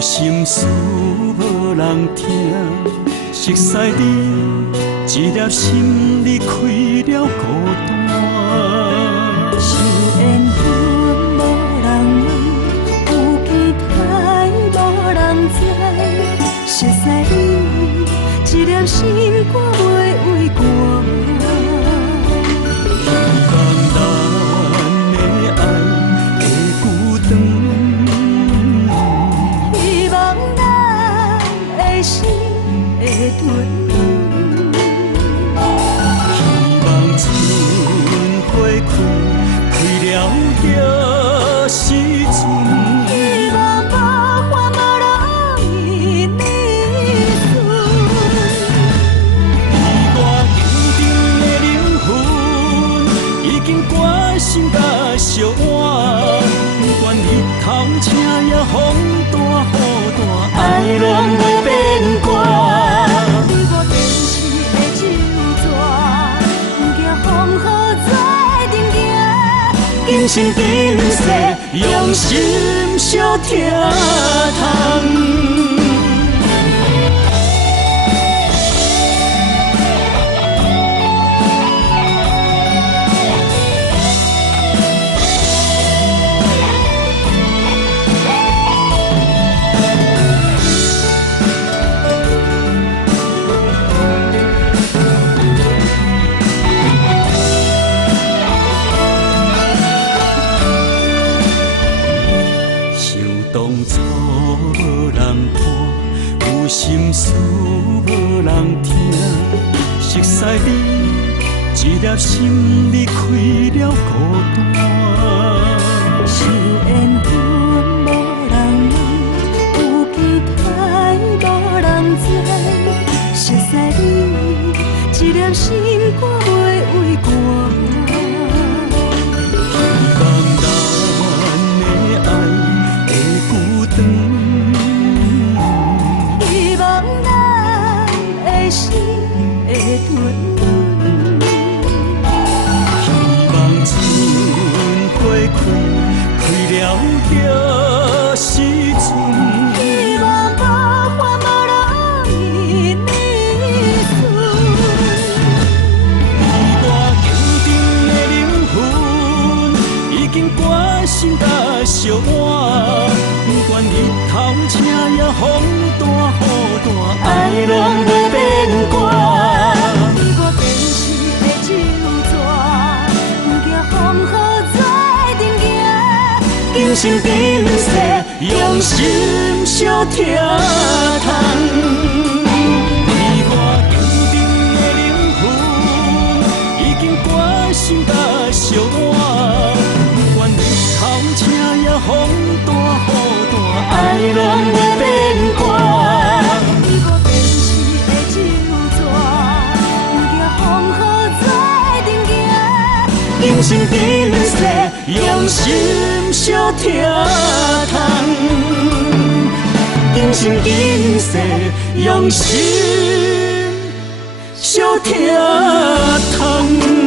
心事无人听，熟悉你一粒心，你开了孤单。想缘分无人问，有期待无人知，熟悉你一粒心肝袂为寒。希望咱的爱会久长。心会吞，希望春花开了的时阵，希望无烦无浪伊你存。以我坚定的灵魂，已经决心甲烧换，不管日头赤也风大雨大，爱拢袂变。今生今世，用心相疼痛。心事无人听，熟悉你一粒心，你开了孤单。想缘分无人问，有期待无人知，熟悉你一粒心肝袂为寒。希望咱的爱会久长。心会吞，希望春花开了的时阵，希望无烦无浪伊你存。以我坚定的灵魂，已经决心甲烧换，不管日头赤也风大雨大，爱拢袂变。今生今世，用心相疼痛。以我坚定的灵魂，已经决心甲烧换，不管日头赤也风大雨大，爱拢袂变卦。你我便是会手纸，不惊风雨再阵行。今生今世，用心相疼痛。今生今世，用心相疼痛。